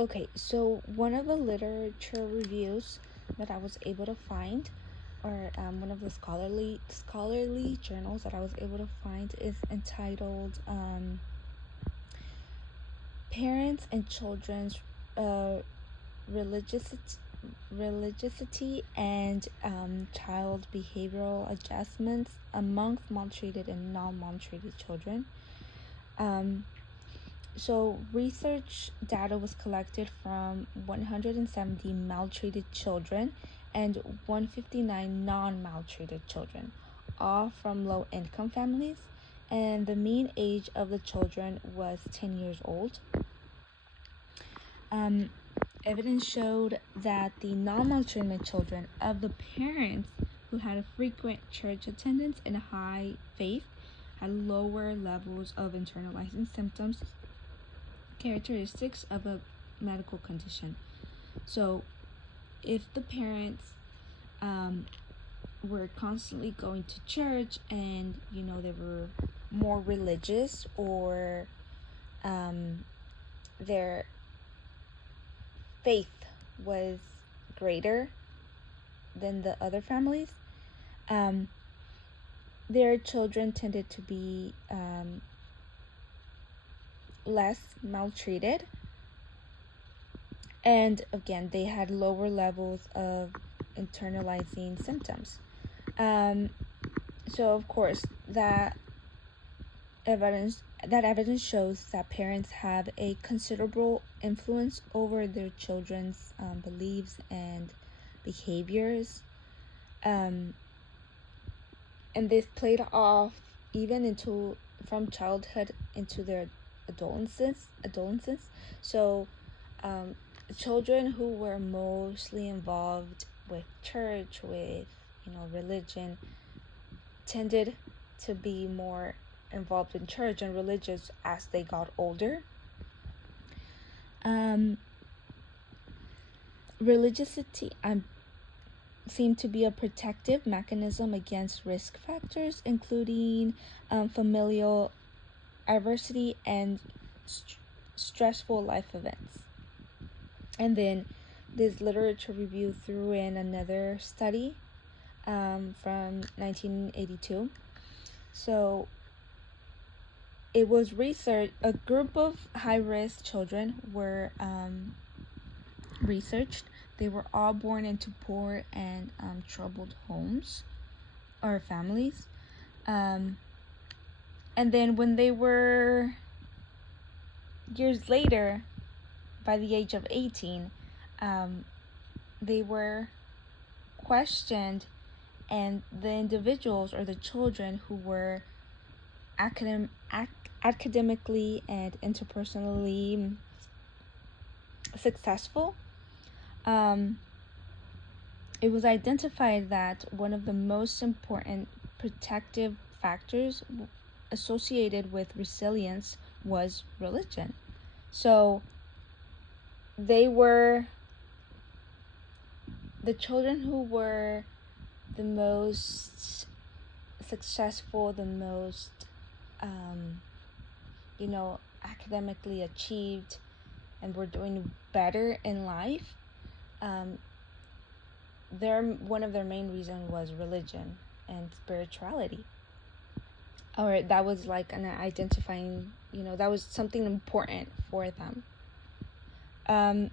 Okay, so one of the literature reviews that I was able to find, or one of the scholarly journals that I was able to find, is entitled "Parents and Children's uh, Religiosity, Religiosity and Child Behavioral Adjustments Amongst Maltreated and Non-Maltreated Children." Um, So, research data was collected from 170 maltreated children and 159 non maltreated children, all from low income families, and the mean age of the children was 10 years old. Um, Evidence showed that the non maltreatment children of the parents who had a frequent church attendance and high faith had lower levels of internalizing symptoms characteristics of a medical condition. So, if the parents were constantly going to church and they were more religious, or their faith was greater than the other families, um, their children tended to be less maltreated, and again they had lower levels of internalizing symptoms. Um, so of course that evidence shows that parents have a considerable influence over their children's beliefs and behaviors, um, and this played off even into from childhood into their adolescence. So um, children who were mostly involved with church, with religion, tended to be more involved in church and religious as they got older. Um, Religiosity seemed to be a protective mechanism against risk factors, including familial adversity and stressful life events. And then this literature review threw in another study from 1982. So it was research. A group of high-risk children were researched. They were all born into poor and troubled homes or families. And then when they were years later, by the age of 18, they were questioned, and the individuals or the children who were academically and interpersonally successful, it was identified that one of the most important protective factors associated with resilience was religion. So they were the children who were the most successful, the most academically achieved, and were doing better in life. One of their main reasons was religion and spirituality, or that was like an identifying, that was something important for them. And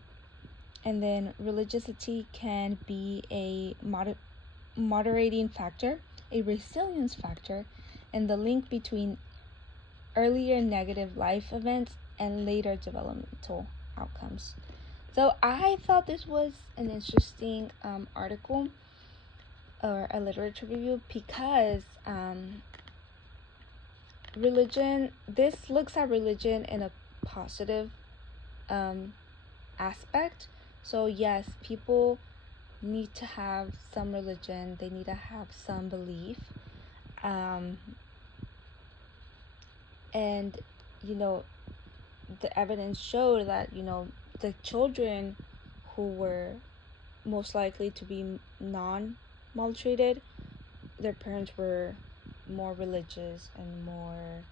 then religiosity can be a moderating factor, a resilience factor, and the link between earlier negative life events and later developmental outcomes. So I thought this was an interesting article or a literature review, because this looks at religion in a positive aspect. So yes, people need to have some religion, they need to have some belief, and the evidence showed that the children who were most likely to be non-maltreated, their parents were more religious and more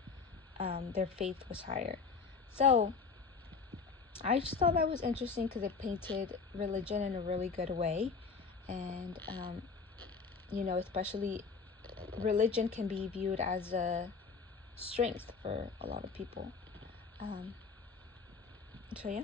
their faith was higher. So I just thought that was interesting because it painted religion in a really good way. And, especially religion can be viewed as a strength for a lot of people. So, yeah.